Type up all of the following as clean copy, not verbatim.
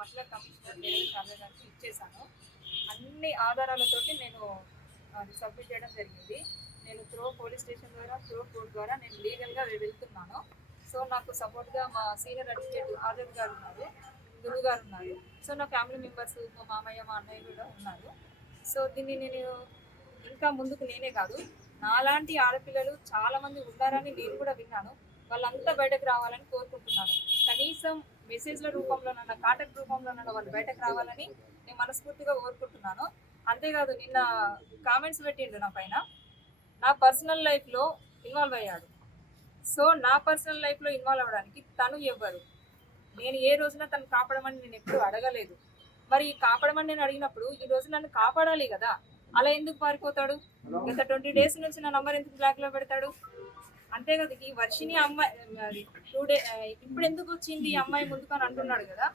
మహిళా కమిషనర్ శారద గారికి ఇచ్చేసాను. అన్ని ఆధారాలతోటి నేను అది సబ్మిట్ చేయడం జరిగింది. నేను త్రో పోలీస్ స్టేషన్ ద్వారా, త్రో కోర్ట్ ద్వారా నేను లీగల్గా వెళ్తున్నాను. సో నాకు సపోర్ట్గా మా సీనియర్ అడ్వకేట్ ఆజాద్ గారు ఉన్నారు, గురువు గారు ఉన్నారు. సో నా ఫ్యామిలీ మెంబర్స్, మా మామయ్య, మా అన్నయ్య కూడా ఉన్నారు. సో దీన్ని నేను ఇంకా ముందుకు నేనే కాదు, నాలాంటి ఆడపిల్లలు చాలామంది ఉన్నారని నేను కూడా విన్నాను. వాళ్ళంతా బయటకు రావాలని కోరుకుంటున్నాను. కనీసం మెసేజ్ల రూపంలోనన్నా, కాంటాక్ట్ రూపంలోనన్నా వాళ్ళు బయటకు రావాలని నేను మనస్ఫూర్తిగా కోరుకుంటున్నాను. అంతేకాదు, నిన్న కామెంట్స్ పెట్టిండు నా పైన, నా పర్సనల్ లైఫ్లో ఇన్వాల్వ్ అయ్యాడు. సో నా పర్సనల్ లైఫ్లో ఇన్వాల్వ్ అవ్వడానికి తను ఎవ్వరు? నేను ఏ రోజున తను కాపాడమని నేను ఎప్పుడు అడగలేదు. మరి కాపాడమని నేను అడిగినప్పుడు ఈ రోజు నన్ను కాపాడాలి కదా, అలా ఎందుకు పారిపోతాడు? గత 20 days నుంచి నా నంబర్ ఎందుకు బ్లాక్లో పెడతాడు? అంతే కదా, ఈ వర్షిని అమ్మాయి 2 days ఇప్పుడు ఎందుకు వచ్చింది ఈ అమ్మాయి ముందుకు అని అంటున్నాడు కదా.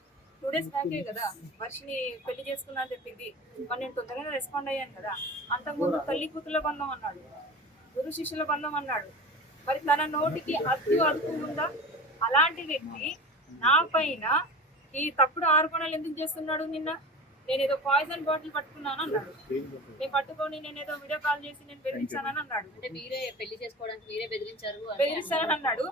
2 days బ్యాకే కదా వర్షిని పెళ్లి చేసుకున్నా అని చెప్పింది. మరి నేను తొందరగా రెస్పాండ్ అయ్యాను కదా. అంతకుముందు తల్లి కూతుల బంధం అన్నాడు, గురు శిష్యుల బంధం అన్నాడు. మరి తన నోటికి అదుపు ఉందా? అలాంటి వ్యక్తి నా పైన ఈ తప్పుడు ఆరోపణలు ఎందుకు చేస్తున్నాడు? నిన్న నేనేదో పాయిజన్ బాటిల్ పట్టుకున్నాను అన్నాడు. నేను పట్టుకొని నేనేదో వీడియో కాల్ చేసి నేను బెదిరించానని అన్నాడు. అంటే మీరే పెళ్లి చేసుకోవడానికి మీరే బెదిరిస్తానని అన్నాడు.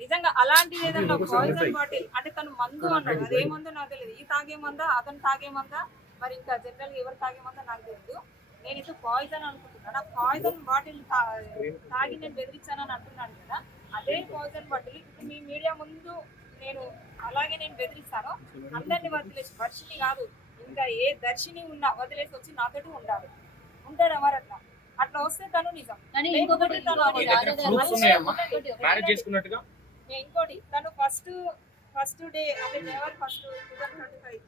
నిజంగా అలాంటిది ఏదన్నా పాయిజన్ బాటిల్ అంటే తను మందు అన్నాడు. అదే మందు నాకు తెలియదు. ఈ తాగే మందా, అతను తాగే మందా, మరి ఇంకా జనరల్ ఎవరు తాగే మందా నాకు తెలియదు. నేనైతే పాయిజన్ అనుకుంటున్నాను. ఆ పాయిజన్ బాటిల్ తాగి నేను బెదిరించానని అంటున్నాను కదా. అదే పాయిజన్ బాటిల్ ఇప్పుడు మీ మీడియా ముందు నేను అలాగే నేను బెదిరిస్తాను. అందరినీ వదిలేసి, వర్షిని కాదు ఇంకా ఏ దర్శిని ఉన్నా వదిలేసి వచ్చి నాతోటి ఉండాలి. ఉంటాడు ఎవరు అట్లా వస్తే తను నిజం. ఇంకోటి తను ఫస్ట్ డే అంటే January 1, 2025